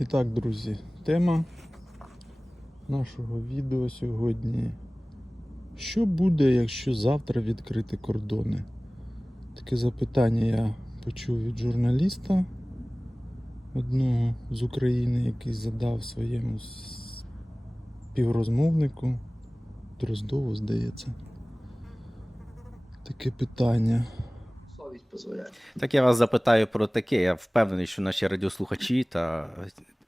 І так, друзі, тема нашого відео сьогодні. Що буде, якщо завтра відкрити кордони? Таке запитання я почув від журналіста одного з України, який задав своєму співрозмовнику Дроздову, здається. Таке питання. Дозволяє. Так я вас запитаю про таке. Я впевнений, що наші радіослухачі та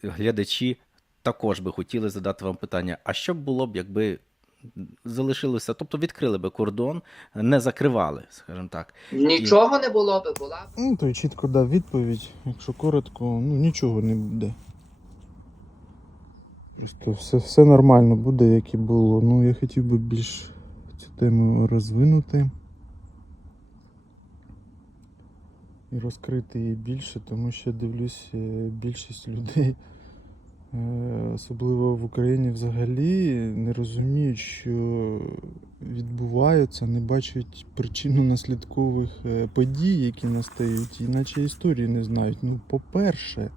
глядачі також би хотіли задати вам питання: а що б було б, якби залишилося, тобто відкрили би кордон, не закривали, скажімо так. Нічого не було би, була б. Ну, той чітко дав відповідь. Якщо коротко, ну нічого не буде. Просто все, все нормально буде, як і було. Ну, я хотів би більш цю тему розвинути. І розкрити її більше, тому що дивлюсь, е, більшість людей, е, особливо в Україні взагалі, не розуміють, що відбуваються, не бачать причинно-наслідкових е, подій, які настають, іначе історії не знають. Ну, по-перше,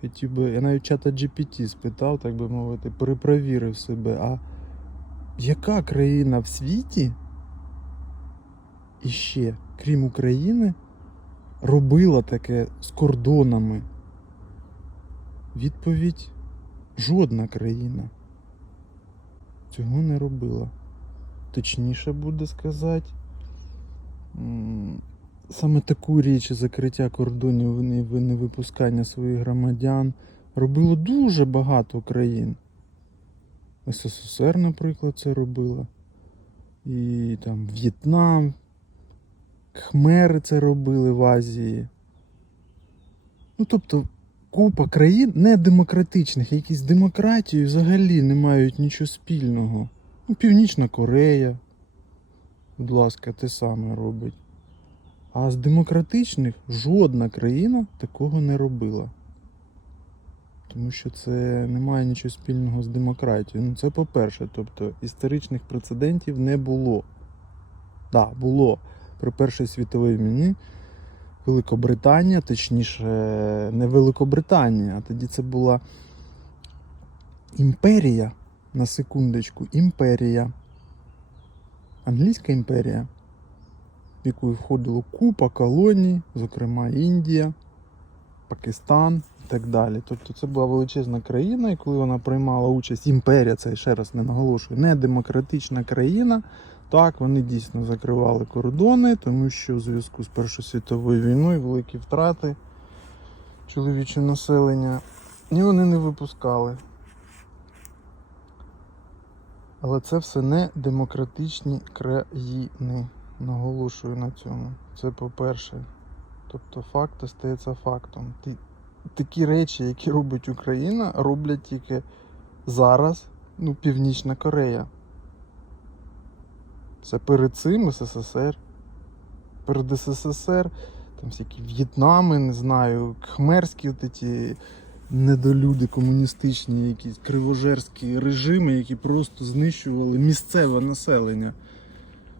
хотів би, я навіть чата GPT спитав, так би мовити, перепровірив себе. А яка країна в світі іще, крім України, робила таке з кордонами? Відповідь жодна країна цього не робила. Точніше буде сказати. Саме таку річ закриття кордонів і ви- невипускання своїх громадян робило дуже багато країн. СССР, наприклад, це робила. І там В'єтнам, Хмери це робили в Азії. Ну, тобто, купа країн недемократичних, які з демократією взагалі не мають нічого спільного. Ну, Північна Корея, будь ласка, те саме робить. А з демократичних жодна країна такого не робила. Тому що це не має нічого спільного з демократією. Ну, це по-перше, тобто історичних прецедентів не було. Так, да, було при Першій світовій війні Великобританія, точніше, не Великобританія, а тоді це була імперія, на секундочку, імперія. Англійська імперія, в яку входило купа колоній, зокрема Індія, Пакистан і так далі. Тобто це була величезна країна, і коли вона приймала участь, імперія, це ще раз не наголошую, не демократична країна. Так, вони дійсно закривали кордони, тому що у зв'язку з Першою світовою війною великі втрати чоловічого населення, і вони не випускали. Але це все не демократичні країни. Наголошую на цьому. Це по-перше. Тобто факт остається фактом. Такі речі, які робить Україна, роблять тільки зараз ну, Північна Корея. Це перед цим СССР. Перед СССР, там всякі В'єтнами, не знаю, хмерські от ті недолюди комуністичні, якісь кривожерські режими, які просто знищували місцеве населення.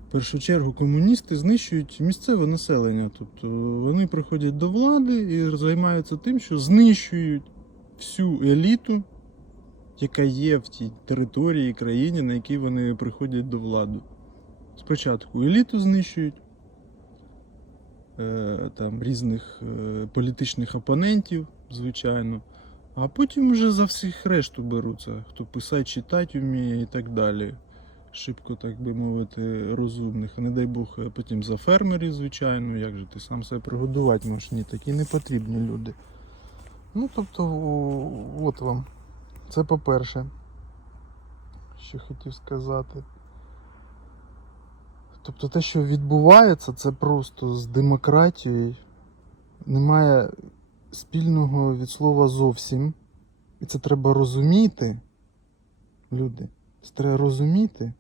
В першу чергу комуністи знищують місцеве населення. Тобто вони приходять до влади і займаються тим, що знищують всю еліту, яка є в тій території країні, на якій вони приходять до влади. Спочатку еліту знищують, е, там різних е, політичних опонентів, звичайно. А потім вже за всіх решту беруться, хто писати, читати вміє і так далі. Шибко, так би мовити, розумних. Не дай Бог, е, потім за фермерів, звичайно, як же ти сам себе пригодувати можеш? Ні, такі не потрібні люди. Ну, тобто, от вам. Це по-перше. Що хотів сказати. Тобто те, що відбувається, це просто з демократією. Немає спільного від слова зовсім. І це треба розуміти, люди. Це треба розуміти.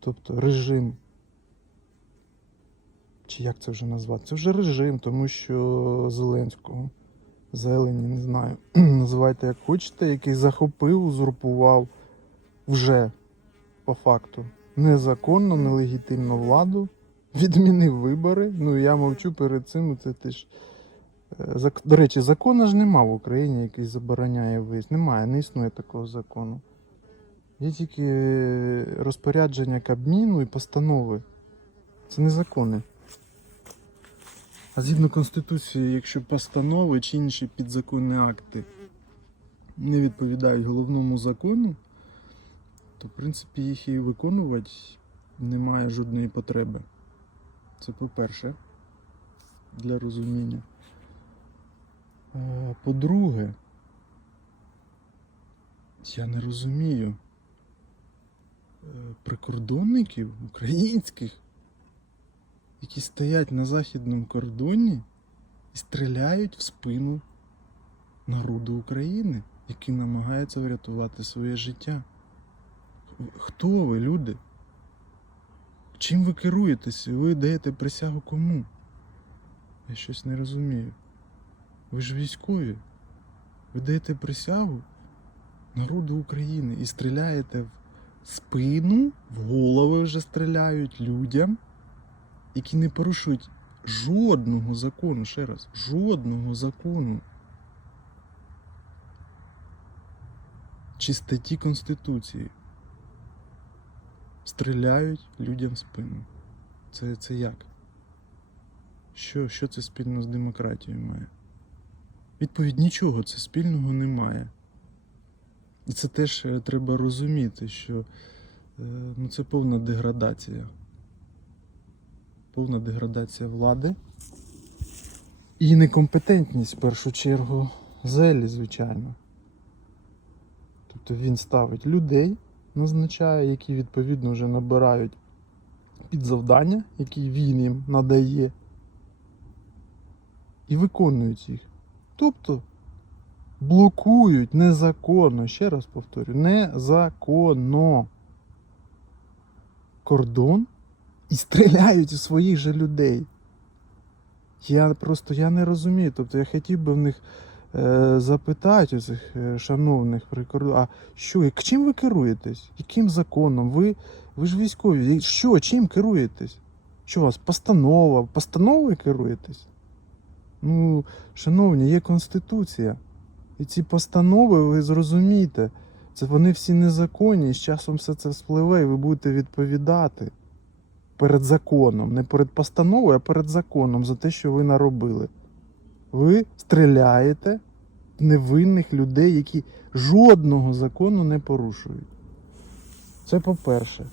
Тобто режим. Чи як це вже назвати? Це вже режим, тому що Зеленського, Зелені, не знаю. Називайте як хочете, який захопив, узурпував вже по факту незаконно, нелегітимну владу, відмінив вибори. Ну я мовчу перед цим. Це теж Е, зак- До речі, закону ж нема в Україні, який забороняє виїзд. Немає, не існує такого закону. Є тільки е, розпорядження Кабміну і постанови. Це не закони. А згідно Конституції, якщо постанови чи інші підзаконні акти не відповідають головному закону, то в принципі їх і виконувати немає жодної потреби. Це по-перше, для розуміння. По-друге, я не розумію е, прикордонників українських, які стоять на західному кордоні і стріляють в спину народу України, який намагається врятувати своє життя. Хто ви, люди? Чим ви керуєтесь? Ви даєте присягу кому? Я щось не розумію. Ви ж військові. Ви даєте присягу народу України і стріляєте в спину, в голови вже стріляють людям, які не порушують жодного закону, ще раз, жодного закону. Чи статті Конституції. Стріляють людям в спину. Це, це як? Що, що це спільно з демократією має? Відповідь нічого це спільного немає. І це теж е, треба розуміти, що е, ну, це повна деградація. Повна деградація влади. І некомпетентність в першу чергу Зелі, звичайно. Тобто він ставить людей, назначає, які відповідно вже набирають під завдання, які він їм надає, і виконують їх. Тобто блокують незаконно, ще раз повторю, незаконно кордон і стріляють у своїх же людей. Я просто я не розумію. Тобто я хотів би в них запитати у цих е, шановних прикордонів, а що, і чим ви керуєтесь? Яким законом? Ви, ви ж військові. Що, чим керуєтесь? Що у вас постанова? Постановою керуєтесь? Ну, шановні, є Конституція. І ці постанови, ви зрозумієте, це вони всі незаконні, і з часом все це спливе, і ви будете відповідати перед законом. Не перед постановою, а перед законом за те, що ви наробили. Ви стріляєте в невинних людей, які жодного закону не порушують. Це по-перше.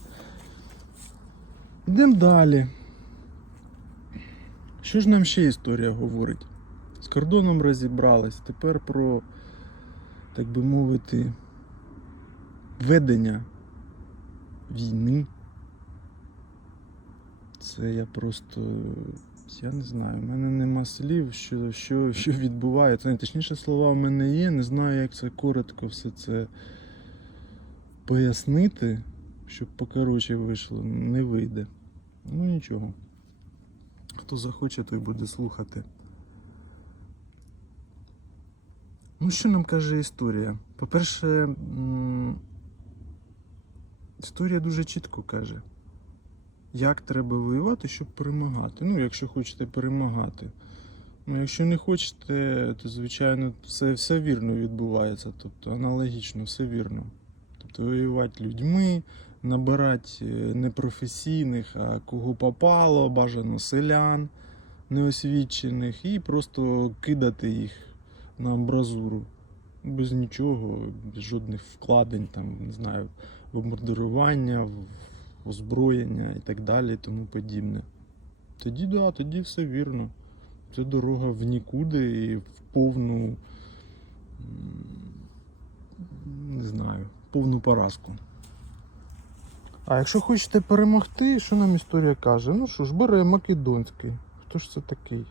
Йдемо далі. Що ж нам ще історія говорить? З кордоном розібрались. Тепер про, так би мовити, ведення війни. Це я просто. Я не знаю, в мене нема слів, що, що, що відбувається. Точніше слова в мене є, не знаю, як це коротко все це пояснити, щоб покороче вийшло, не вийде. Ну нічого. Хто захоче, той буде слухати. Ну, що нам каже історія? По-перше, історія дуже чітко каже, як треба воювати, щоб перемагати. Ну, якщо хочете перемагати. Ну, якщо не хочете, то звичайно все, все вірно відбувається. Тобто аналогічно, все вірно. Тобто воювати людьми, набирати е, непрофесійних, а кого попало, бажано селян неосвічених, і просто кидати їх на амбразуру. Без нічого, без жодних вкладень, там, не знаю, в обмундирування, в озброєння і так далі, і тому подібне. Тоді да, тоді все вірно. Це дорога в нікуди і в повну, не знаю, повну поразку. А якщо хочете перемогти, що нам історія каже? Ну що ж, бере Македонський. Хто ж це такий?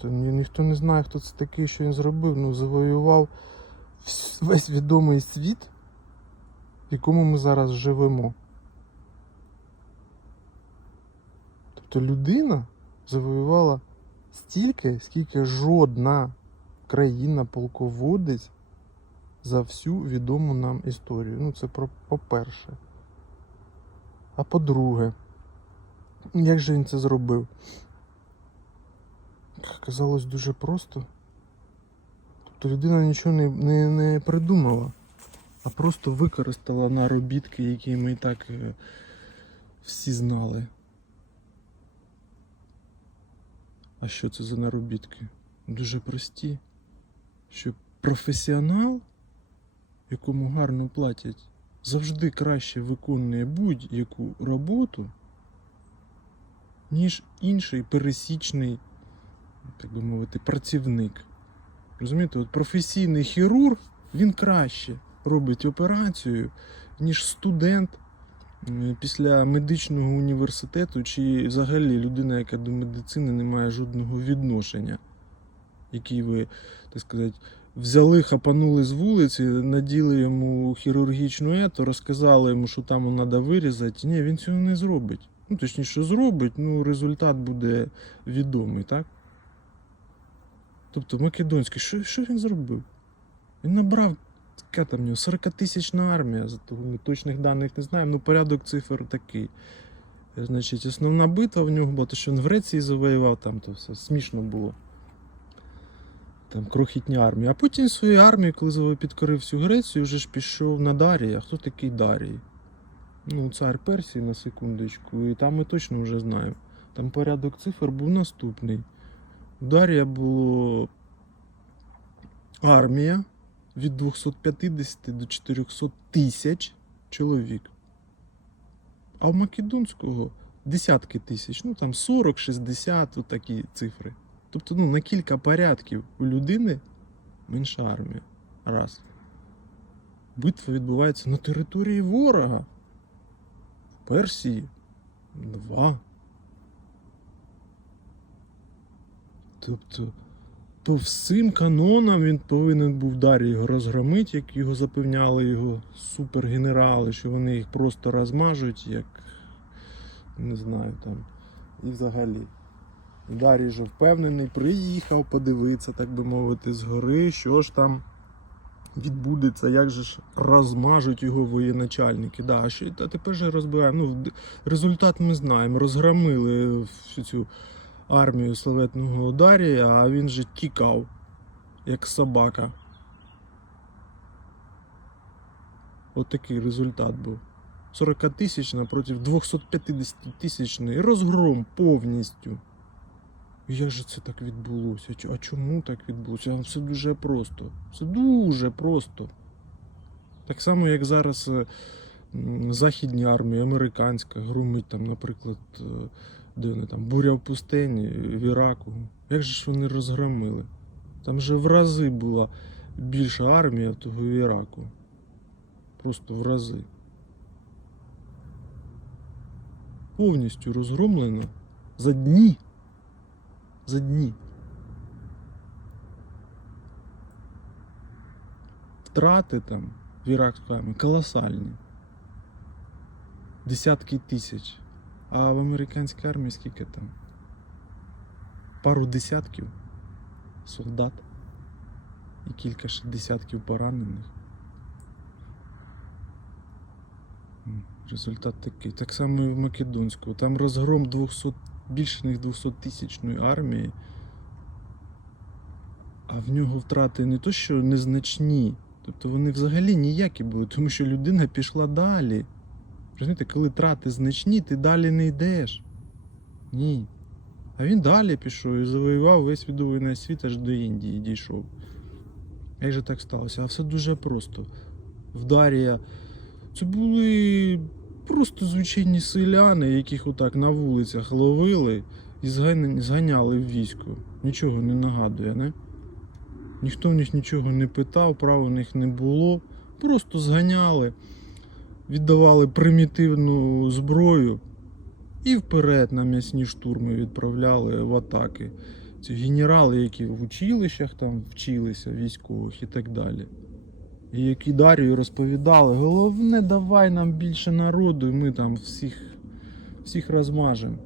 Тобто ні, ніхто не знає, хто це такий, що він зробив. Ну, завоював весь відомий світ, в якому ми зараз живемо. Тобто людина завоювала стільки, скільки жодна країна, полководець за всю відому нам історію. Ну, це по-перше. А по-друге, як же він це зробив? казалось дуже просто. Тобто людина нічого не, не, не придумала, а просто використала наробітки, які ми і так е, всі знали. А що це за наробітки? Дуже прості. Що професіонал, якому гарно платять, завжди краще виконує будь-яку роботу, ніж інший пересічний, так би мовити, працівник. Розумієте, от професійний хірург він краще робить операцію, ніж студент після медичного університету, чи взагалі людина, яка до медицини не має жодного відношення, який ви, так сказати, взяли, хапанули з вулиці, наділи йому хірургічну ету, розказали йому, що там треба вирізати. Ні, він цього не зробить. Ну, точніше, зробить, ну результат буде відомий, так? Тобто Македонський, що, що він зробив? Він набрав, яка там в нього 40 тисячна армія, за ми точних даних не знаємо, ну порядок цифр такий. Значить, основна битва в нього була, то що він в Греції завоював, там то все смішно було. Там крохітні армії. А Путін своєю армією, коли підкорив всю Грецію, вже ж пішов на Дарій. А хто такий Дарій? Ну, цар Персії на секундочку, і там ми точно вже знаємо. Там порядок цифр був наступний. У Дарія було армія від 250 до 400 тисяч чоловік. А у Македонського десятки тисяч, ну там 40, 60, от такі цифри. Тобто ну, на кілька порядків у людини менша армія. Раз. Битва відбувається на території ворога. В Персії. Два. Тобто, по всім канонам він повинен був далі його розгромити, як його запевняли його супергенерали, що вони їх просто розмажуть, як не знаю там. І взагалі. Дарій же впевнений, приїхав подивитися, так би мовити, згори, що ж там відбудеться, як же ж розмажуть його воєначальники. Да, а що, та тепер же розбираємо. Ну, результат ми знаємо. Розгромили всю цю армію славетного Дарія, а він же тікав, як собака. От такий результат був. 40 тисяч напроти 250 тисячний розгром повністю. Як же це так відбулося? А чому так відбулося? Все дуже просто. Все дуже просто. Так само, як зараз західні армії, американська, громить там, наприклад, е, де вони там, буря в пустині, в Іраку. Як же ж вони розгромили? Там же в рази була більша армія того Іраку. Просто в рази. Повністю розгромлено за дні. За дні. Втрати там в іракській армії колосальні. Десятки тисяч. А в американській армії скільки там? Пару десятків солдат і кілька ще десятків поранених. Результат такий. Так само і в Македонську. Там розгром 200, більше ніж 200 тисячної армії. А в нього втрати не то, що незначні. Тобто вони взагалі ніякі були, тому що людина пішла далі. Розумієте, коли трати значні, ти далі не йдеш. Ні. А він далі пішов і завоював весь відовий світ аж до Індії дійшов. Як же так сталося? А все дуже просто. В це були просто звичайні селяни, яких отак на вулицях ловили і зганяли в військо. Нічого не нагадує, не? Ніхто в них нічого не питав, права в них не було. Просто зганяли, віддавали примітивну зброю і вперед на м'ясні штурми відправляли в атаки. Ці генерали, які в училищах там вчилися, військових і так далі. І які Дарію розповідали, головне, давай нам більше народу, і ми там всіх, всіх розмажемо.